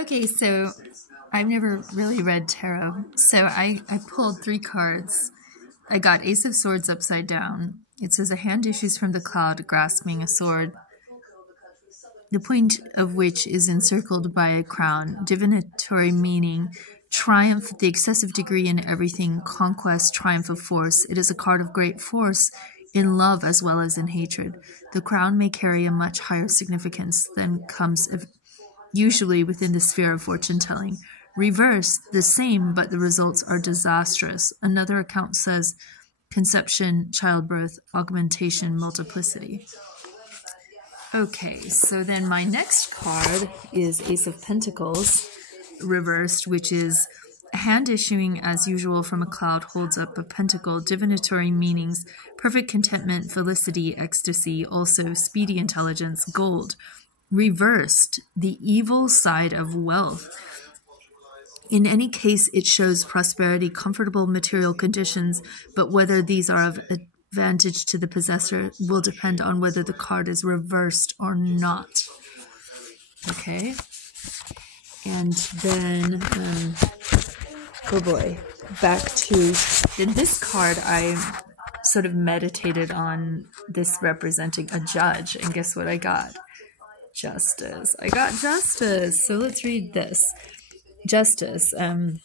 Okay, so I've never really read tarot, so I pulled 3 cards. I got Ace of Swords upside down. It says a hand issues from the cloud, grasping a sword, the point of which is encircled by a crown. Divinatory meaning, triumph, the excessive degree in everything, conquest, triumph of force. It is a card of great force in love as well as in hatred. The crown may carry a much higher significance than comes usually within the sphere of fortune-telling. Reverse, the same, but the results are disastrous. Another account says conception, childbirth, augmentation, multiplicity. Okay, so then my next card is Ace of Pentacles, reversed, which is a hand issuing as usual from a cloud holds up a pentacle, divinatory meanings, perfect contentment, felicity, ecstasy, also speedy intelligence, gold. Reversed, the evil side of wealth. In any case, it shows prosperity, comfortable material conditions, but whether these are of advantage to the possessor will depend on whether the card is reversed or not. Okay. And then, oh boy, back to this card. I sort of meditated on this representing a judge, and guess what I got? Justice. I got justice. So let's read this. Justice. As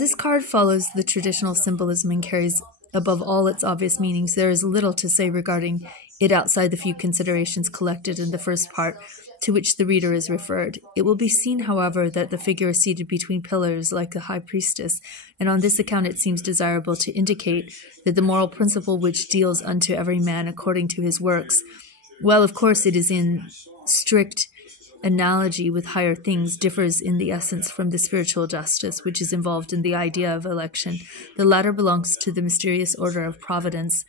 this card follows the traditional symbolism and carries above all its obvious meanings, there is little to say regarding it outside the few considerations collected in the first part to which the reader is referred. It will be seen, however, that the figure is seated between pillars like the high priestess, and on this account it seems desirable to indicate that the moral principle which deals unto every man according to his works, well, of course, it is in strict analogy with higher things, differs in the essence from the spiritual justice, which is involved in the idea of election. The latter belongs to the mysterious order of providence,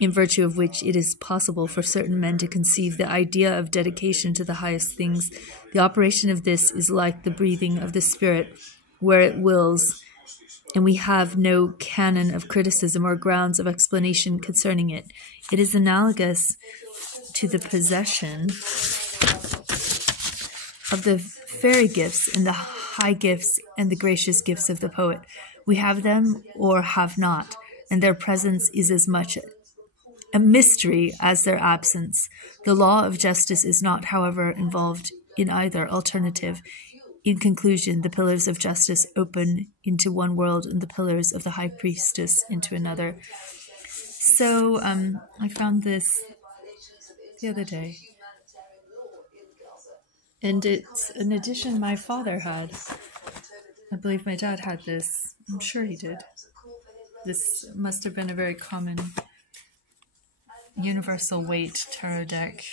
in virtue of which it is possible for certain men to conceive the idea of dedication to the highest things. The operation of this is like the breathing of the spirit, where it wills, and we have no canon of criticism or grounds of explanation concerning it. It is analogous to the possession of the fairy gifts and the high gifts and the gracious gifts of the poet. We have them or have not, and their presence is as much a mystery as their absence. The law of justice is not, however, involved in either alternative. In conclusion, the pillars of justice open into one world and the pillars of the high priestess into another. So I found this the other day. And it's an edition my father had. I believe my dad had this. I'm sure he did. This must have been a very common universal weight tarot deck.